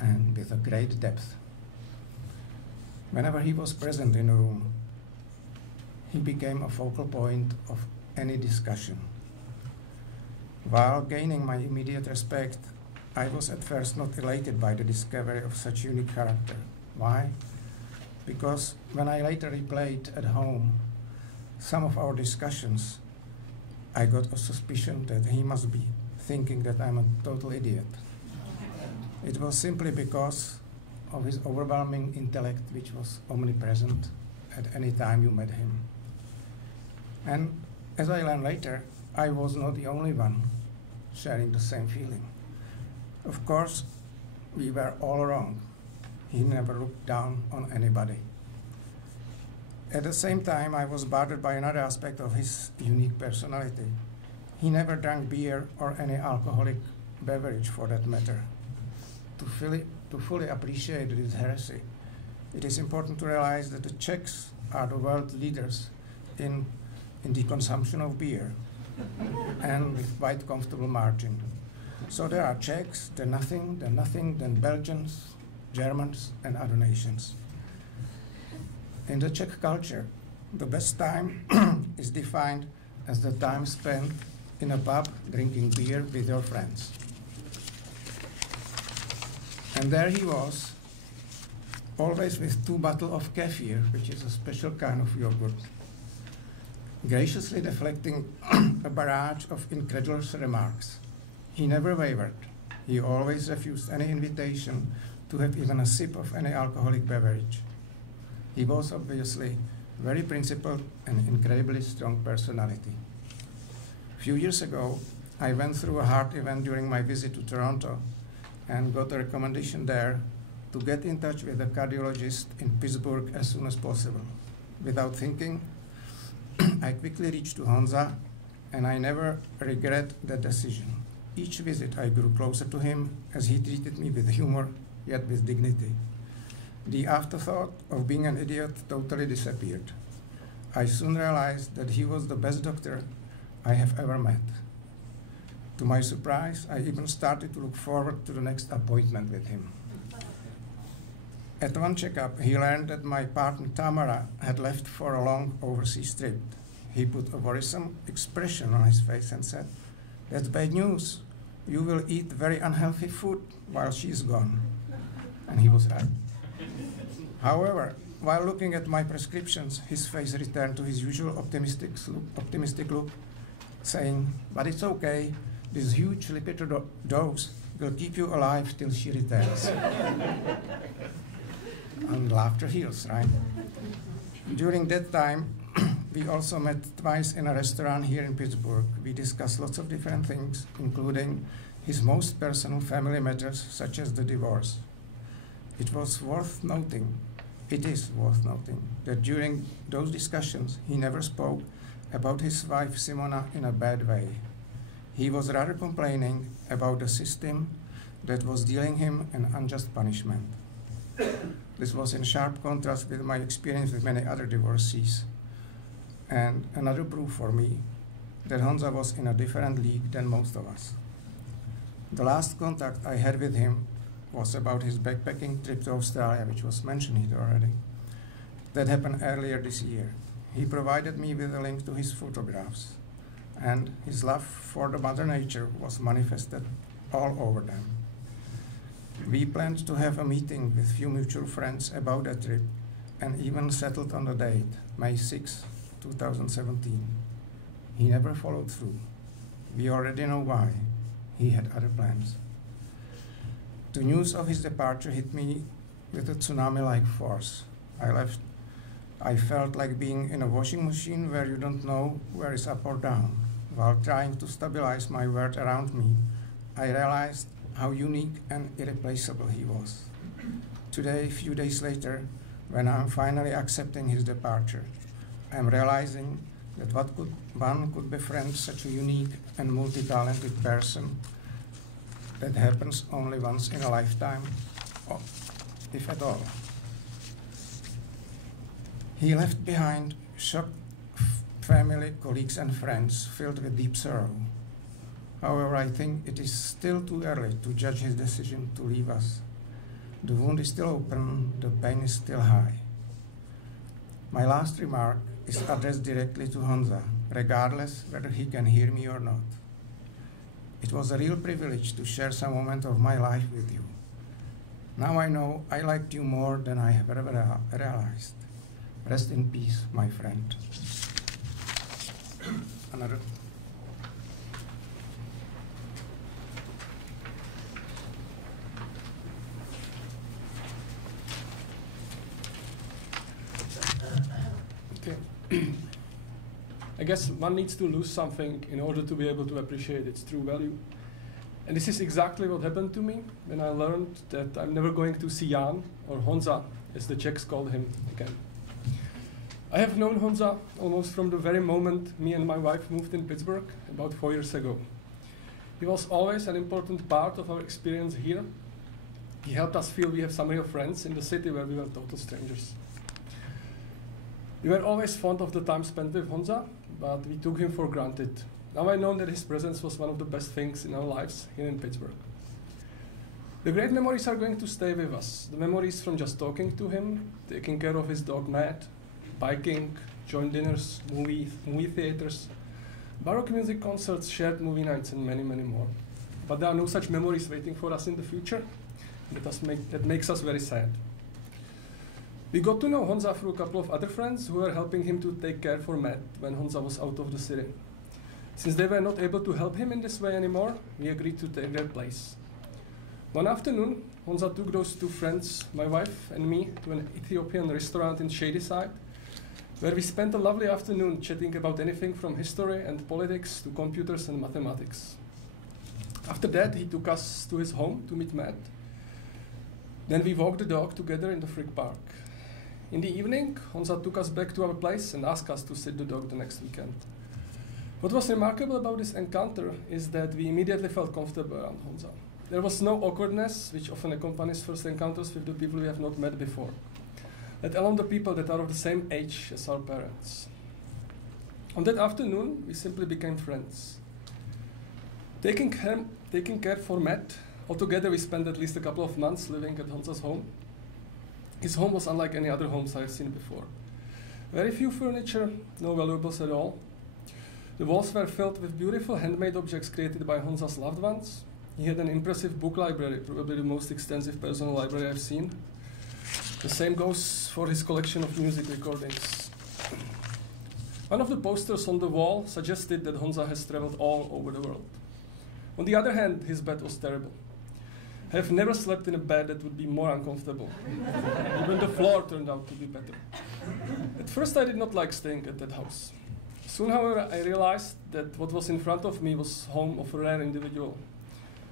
and with a great depth. Whenever he was present in a room, he became a focal point of any discussion. While gaining my immediate respect, I was at first not elated by the discovery of such unique character. Why? Because when I later replayed at home some of our discussions, I got a suspicion that he must be thinking that I'm a total idiot. It was simply because of his overwhelming intellect, which was omnipresent at any time you met him. And as I learned later, I was not the only one sharing the same feeling. Of course, we were all wrong. He never looked down on anybody. At the same time, I was bothered by another aspect of his unique personality. He never drank beer or any alcoholic beverage for that matter. To fully appreciate this heresy, it is important to realize that the Czechs are the world leaders in the consumption of beer, and with quite comfortable margin. So there are Czechs, then nothing, then Belgians, Germans, and other nations. In the Czech culture, the best time is defined as the time spent in a pub drinking beer with your friends. And there he was, always with 2 bottles of kefir, which is a special kind of yogurt, graciously deflecting a barrage of incredulous remarks. He never wavered. He always refused any invitation to have even a sip of any alcoholic beverage. He was obviously very principled and incredibly strong personality. A few years ago, I went through a heart event during my visit to Toronto and got a recommendation there to get in touch with a cardiologist in Pittsburgh as soon as possible. Without thinking, I quickly reached to Honza, and I never regret that decision. Each visit I grew closer to him as he treated me with humor, yet with dignity. The afterthought of being an idiot totally disappeared. I soon realized that he was the best doctor I have ever met. To my surprise, I even started to look forward to the next appointment with him. At one checkup, he learned that my partner Tamara had left for a long overseas trip. He put a worrisome expression on his face and said, "That's bad news. You will eat very unhealthy food while she's gone." And he was right. However, while looking at my prescriptions, his face returned to his usual optimistic look, saying, "But it's okay. This huge Lipitor dose will keep you alive till she returns." And laughter heals, right? During that time, we also met twice in a restaurant here in Pittsburgh. We discussed lots of different things, including his most personal family matters, such as the divorce. It is worth noting that during those discussions, he never spoke about his wife Simona in a bad way. He was rather complaining about the system that was dealing him an unjust punishment. This was in sharp contrast with my experience with many other divorcees, and another proof for me that Honza was in a different league than most of us. The last contact I had with him was about his backpacking trip to Australia, which was mentioned here already. That happened earlier this year. He provided me with a link to his photographs, and his love for the Mother Nature was manifested all over them. We planned to have a meeting with few mutual friends about that trip and even settled on the date, May 6, 2017. He never followed through. We already know why. He had other plans. The news of his departure hit me with a tsunami-like force. I felt like being in a washing machine where you don't know where is up or down. While trying to stabilize my world around me, I realized how unique and irreplaceable he was. Today, a few days later, when I'm finally accepting his departure, I'm realizing that one could befriend such a unique and multi-talented person. That happens only once in a lifetime, if at all. He left behind shocked family, colleagues, and friends filled with deep sorrow. However, I think it is still too early to judge his decision to leave us. The wound is still open, the pain is still high. My last remark is addressed directly to Honza, regardless whether he can hear me or not. It was a real privilege to share some moment of my life with you. Now I know I liked you more than I have ever realized. Rest in peace, my friend. Another. I guess one needs to lose something in order to be able to appreciate its true value. And this is exactly what happened to me when I learned that I'm never going to see Jan, or Honza, as the Czechs called him, again. I have known Honza almost from the very moment me and my wife moved in Pittsburgh about 4 years ago. He was always an important part of our experience here. He helped us feel we have some real friends in the city where we were total strangers. We were always fond of the time spent with Honza, but we took him for granted. Now I know that his presence was one of the best things in our lives here in Pittsburgh. The great memories are going to stay with us. The memories from just talking to him, taking care of his dog Matt, biking, joint dinners, movie theaters, baroque music concerts, shared movie nights, and many, many more. But there are no such memories waiting for us in the future. That makes us very sad. We got to know Honza through a couple of other friends who were helping him to take care for Matt when Honza was out of the city. Since they were not able to help him in this way anymore, we agreed to take their place. One afternoon, Honza took those two friends, my wife and me, to an Ethiopian restaurant in Shadyside, where we spent a lovely afternoon chatting about anything from history and politics to computers and mathematics. After that, he took us to his home to meet Matt. Then we walked the dog together in the Frick Park. In the evening, Honza took us back to our place and asked us to sit the dog the next weekend. What was remarkable about this encounter is that we immediately felt comfortable around Honza. There was no awkwardness, which often accompanies first encounters with the people we have not met before, let alone the people that are of the same age as our parents. On that afternoon, we simply became friends. Taking care for Matt, altogether we spent at least a couple of months living at Honza's home. His home was unlike any other homes I have seen before. Very few furniture, no valuables at all. The walls were filled with beautiful handmade objects created by Honza's loved ones. He had an impressive book library, probably the most extensive personal library I've seen. The same goes for his collection of music recordings. One of the posters on the wall suggested that Honza has traveled all over the world. On the other hand, his bed was terrible. I have never slept in a bed that would be more uncomfortable. Even the floor turned out to be better. At first, I did not like staying at that house. Soon, however, I realized that what was in front of me was home of a rare individual.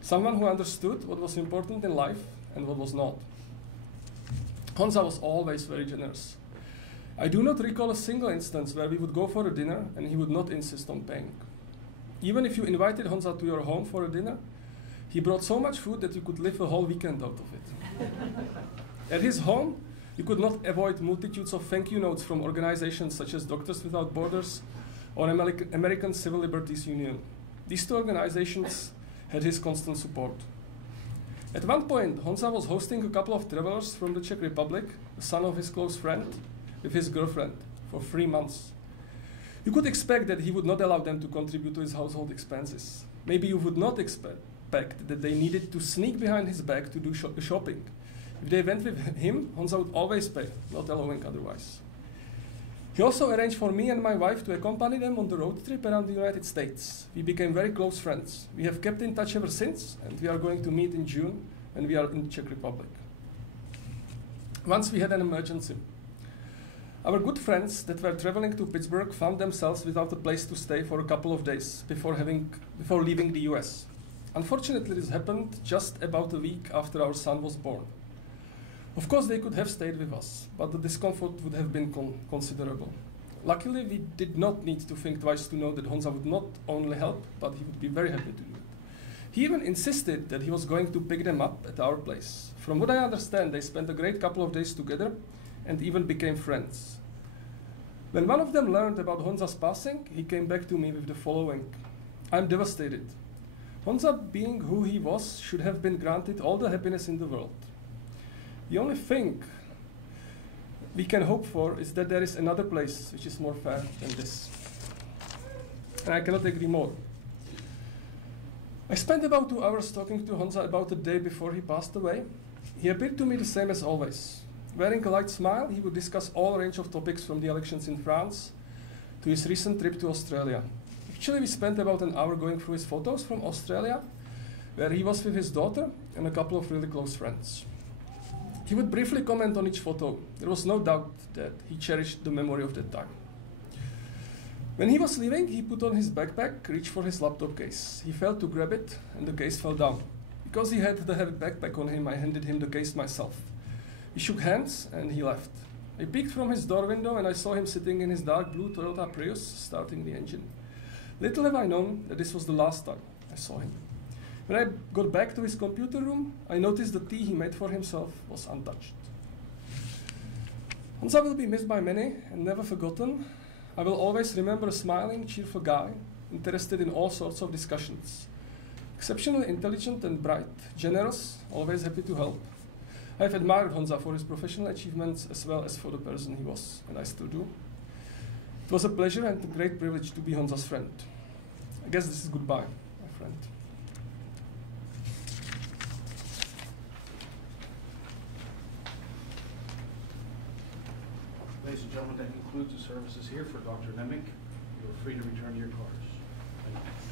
Someone who understood what was important in life and what was not. Honza was always very generous. I do not recall a single instance where we would go for a dinner and he would not insist on paying. Even if you invited Honza to your home for a dinner, he brought so much food that you could live a whole weekend out of it. At his home, you could not avoid multitudes of thank you notes from organizations such as Doctors Without Borders or American Civil Liberties Union. These two organizations had his constant support. At one point, Honza was hosting a couple of travelers from the Czech Republic, the son of his close friend, with his girlfriend, for 3 months. You could expect that he would not allow them to contribute to his household expenses. Maybe you would not expect that they needed to sneak behind his back to do shopping. If they went with him, Honza would always pay, not allowing otherwise. He also arranged for me and my wife to accompany them on the road trip around the United States. We became very close friends. We have kept in touch ever since, and we are going to meet in June when we are in the Czech Republic. Once we had an emergency. Our good friends that were traveling to Pittsburgh found themselves without a place to stay for a couple of days before leaving the US. Unfortunately, this happened just about a week after our son was born. Of course, they could have stayed with us, but the discomfort would have been considerable. Luckily, we did not need to think twice to know that Honza would not only help, but he would be very happy to do it. He even insisted that he was going to pick them up at our place. From what I understand, they spent a great couple of days together and even became friends. When one of them learned about Honza's passing, he came back to me with the following: "I'm devastated. Honza, being who he was, should have been granted all the happiness in the world. The only thing we can hope for is that there is another place which is more fair than this. And I cannot agree more. I spent about 2 hours talking to Honza about the day before he passed away. He appeared to me the same as always. Wearing a light smile, he would discuss all range of topics from the elections in France to his recent trip to Australia. Actually, we spent about an hour going through his photos from Australia, where he was with his daughter and a couple of really close friends. He would briefly comment on each photo. There was no doubt that he cherished the memory of that time. When he was leaving, he put on his backpack, reached for his laptop case. He failed to grab it, and the case fell down. Because he had the heavy backpack on him, I handed him the case myself. We shook hands, and he left. I peeked from his door window, and I saw him sitting in his dark blue Toyota Prius, starting the engine. Little have I known that this was the last time I saw him. When I got back to his computer room, I noticed the tea he made for himself was untouched. Honza will be missed by many and never forgotten. I will always remember a smiling, cheerful guy, interested in all sorts of discussions. Exceptionally intelligent and bright, generous, always happy to help. I have admired Honza for his professional achievements as well as for the person he was, and I still do. It was a pleasure and a great privilege to be Honza's friend. I guess this is goodbye, my friend. Ladies and gentlemen, that concludes the services here for Dr. Nemec. You are free to return to your cars. Thank you.